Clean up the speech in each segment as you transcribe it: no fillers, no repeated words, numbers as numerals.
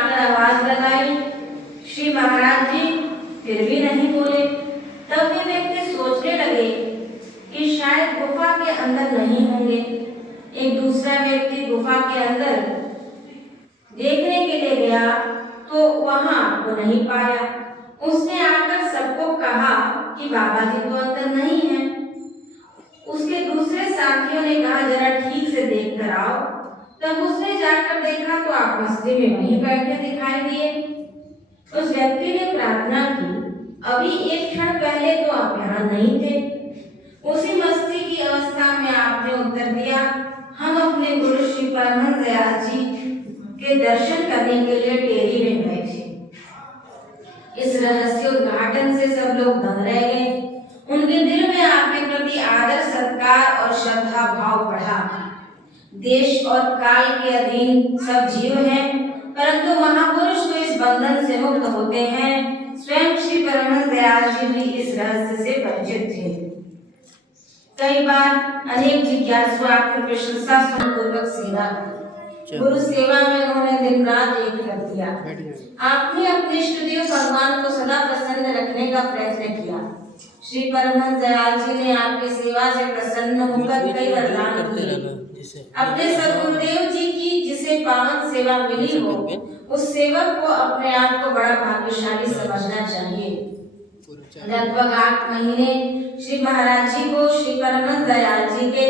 आकर आवाज लगाई। श्री महाराज जी फिर भी नहीं बोले। तब वे व्यक्ति सोचने लगे कि शायद गुफा के अंदर नहीं होंगे। एक दूसरा व्यक्ति गुफा के अंदर देखने के लिए गया तो वहां वो नहीं पाया। उसने आकर सबको कहा कि बाबा जी तो अंदर नहीं है। उसके दूसरे साथियों ने कहा जरा ठीक से देख कर आओ। तब उसने जाकर देखा तो आप मस्ती में वहीं बैठे दिखाई दिए। उस व्यक्ति ने प्रार्थना की, अभी एक क्षण पहले तो आप यहाँ नहीं थे। उसी मस्ती की अवस्था में आपने उत्तर दिया, हम अपने गुरु श्री परमहंस दयाल जी के दर्शन करने के लिए टेरी में बैठे। इस रहस्य उद्घाटन से सब लोग दंग रह गए। उनके दिल में आपके प्रति आदर, सत्कार और श्रद्धा भाव बढ़ा। देश और काल के अधीन सब जीव हैं, परंतु महापुरुष तो इस बंधन से मुक्त होते हैं। स्वयं श्री परमहंस दयाल जी भी इस रहस्य से परिचित थे। कई बार अनेक जिज्ञासु आपकी प्रशंसा सुनपूर्वक सेवा की। गुरु सेवा में उन्होंने दिन रात एक कर दिया। आपने अपने इष्टदेव भगवान को सदा प्रसन्न रखने का प्रयत्न किया। श्री परमहंस दयाल जी ने आपकी सेवा से प्रसन्न होकर कई वरदान दिए। अपने सद्गुरुदेव जी की जिसे पावन सेवा मिली हो, उस सेवक को अपने आप को बड़ा भाग्यशाली समझना चाहिए। लगभग 8 महीने श्री महाराज जी को श्री परमहंस दयाल जी के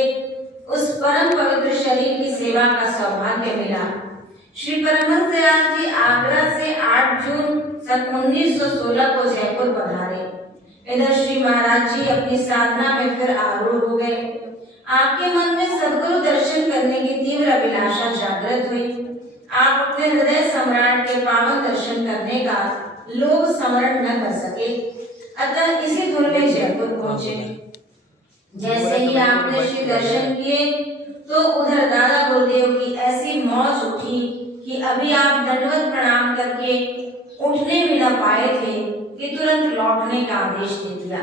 उस परम पवित्र शरीर की सेवा का सौभाग्य मिला। श्री परमहंस दयाल जी आगरा से 8 जून सन 1916 को जयपुर पधारे। इधर श्री महाराज जी अपनी साधना में फिर आरूढ़ हो गए। आपके मन में सद्गुरु दर्शन करने की तीव्र अभिलाषा जागृत हुई। आप अपने हृदय सम्राट के पावन दर्शन करने का लोभ समरण न कर सके, अतः इसी धुन में जयपुर पहुंचे। जैसे ही आपने श्री दर्शन किए तो उधर दादा गुरुदेव की ऐसी मौज उठी कि अभी आप दंडवत प्रणाम करके उठने भी न पाए थे कि तुरंत लौटने का आदेश दे दिया।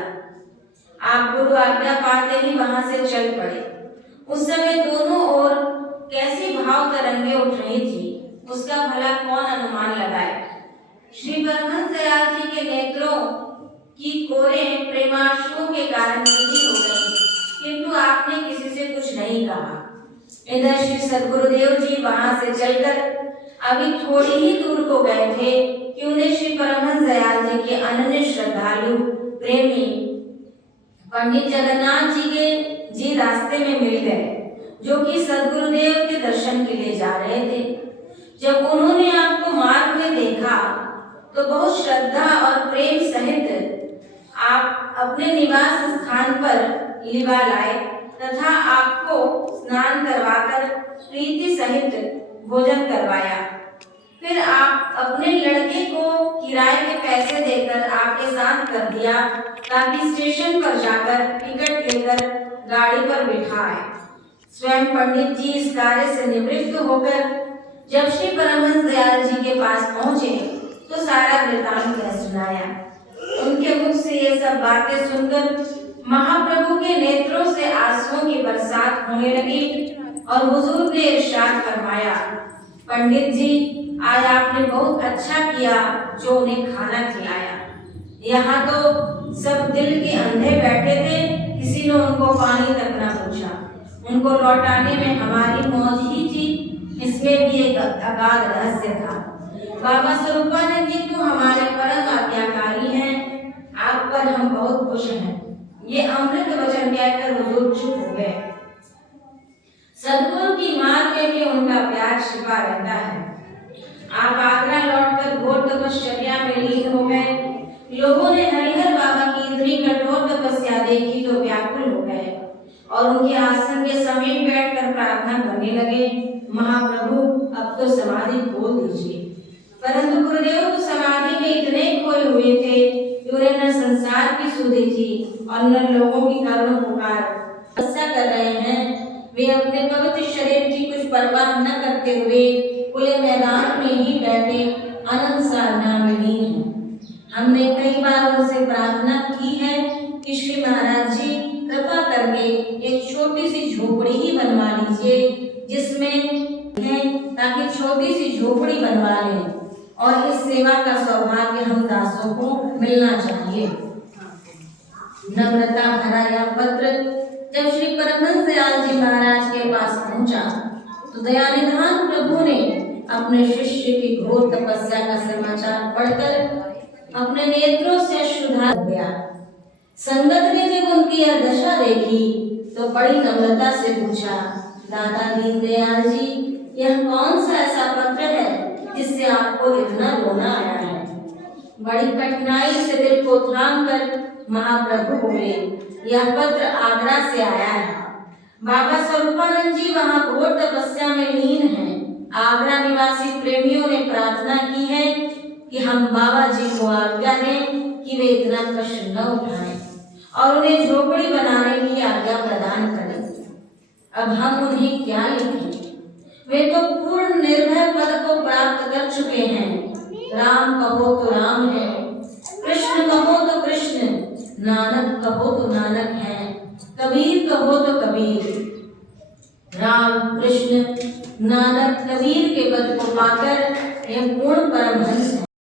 आप गुरु आज्ञा पाते ही वहां से चल पड़े। उस समय दोनों ओर कैसी भाव तरंगे उठ रही थी, उसका भला कौन अनुमान लगाए। श्री परमहंस दयाल जी के नेत्रों की कोरें प्रेमाश्रुओं के कारण नीली हो गई, किंतु आपने किसी से कुछ नहीं कहा। इधर श्री सद्गुरुदेव जी वहां से चलकर अभी थोड़ी ही दूर को गए थे कि उन्हें श्री परमहंस दयाल जी के अनन्य श्रद्धालु प्रेमी पंडित जगन्नाथ जी रास्ते में मिल गए, जो कि सद्गुरुदेव के दर्शन के लिए जा रहे थे। जब उन्होंने आपको मार्ग में देखा तो बहुत श्रद्धा और प्रेम सहित आप अपने निवास स्थान पर लिवा लाए तथा आपको स्नान करवाकर प्रीति सहित भोजन करवाया। फिर आप अपने लड़के को किराए के पैसे देकर आपके साथ कर दिया ताकि स्टेशन पर जाकर टिकट लेकर गाड़ी पर बिठाए। स्वयं पंडित जी इस कार्य से निवृत्त होकर जब श्री परमहंस दयाल जी के पास पहुंचे तो सारा वृतांत कह सुनाया। उनके मुख से ये सब बातें सुनकर महाप्रभु के नेत्रों से आंसुओं की बरसात होने लगी और हुजूर ने इरशाद फरमाया, पंडित जी आज आपने बहुत अच्छा किया जो उन्हें खाना खिलाया। यहाँ तो सब दिल के अंधे बैठे थे, किसी ने उनको पानी तक न पूछा। उनको लौटाने में हमारी मौज ही थी, इसमें भी एक अगाध रहस्य था। बाबा स्वरूपानंद जी तो हमारे परम आज्ञाकारी हैं, आप पर हम बहुत खुश हैं। ये अमृत वचन कहकर हुजूर चुप हो गए। सद्गुरु की मार्ग में भी उनका प्यार छिपा रहता है। आप आगरा लौटकर घोर तपश्चर्या में लीन हो गए। लोगों ने हरिहर बाबा की इतनी कठोर तपस्या देखी तो व्याकुल हो गए और उनके आसन के समीप बैठकर प्रार्थना करने लगे, महाप्रभु अब तो समाधि खोल दीजिए। परंतु गुरुदेव तो समाधि में इतने खोए हुए थे कि उन्हें न संसार की सुधि थी और न लोगों की करुण पुकार। तपस्या कर रहे हैं, वे अपने पवित्र शरीर की कुछ परवाह न करते हुए खुले मैदान में ही बैठे अनंत साधना में लीन हैं। हमने कई बार उनसे प्रार्थना की है कि श्री महाराज जी कृपा करके एक छोटी सी झोपड़ी ही बनवा लीजिए जिसमें है, ताकि छोटी सी झोपड़ी बनवा लें। और इस सेवा का सौभाग्य हम दासों को मिलना चाहिए। नम्रता भरा यह पत्र जब श्री परमहंस दयाल जी महाराज के पास पहुंचा तो दयानिधान प्रभु ने अपने शिष्य की घोर तपस्या का समाचार पढ़कर अपने नेत्रों से अश्रुधार हो गया। संगत ने जब उनकी यह दशा देखी तो बड़ी नम्रता से पूछा, दादा दीनदयाल जी, यह कौन सा ऐसा पत्र है जिससे आपको इतना रोना आया है? बड़ी कठिनाई से दिल को थाम कर महाप्रभु बोले, यह पत्र आगरा से आया है। बाबा स्वरूपानंद जी वहाँ घोर तपस्या में लीन हैं। आगरा निवासी प्रेमियों ने प्रार्थना की है कि हम बाबा जी को आज्ञा दें कि वे इतना कष्ट न उठाएं और उन्हें झोपड़ी बनाने की आज्ञा प्रदान करें। अब हम उन्हें क्या लिखें? वे तो पूर्ण निर्भय पद को प्राप्त कर चुके हैं। राम कहो तो राम है, कृष्ण कहो तो कृष्ण, नानक कहो तो नानक है, कबीर कहो तो कबीर। राम कृष्ण नानक कबीर के पद को पाकर यह पूर्ण परमहंस है।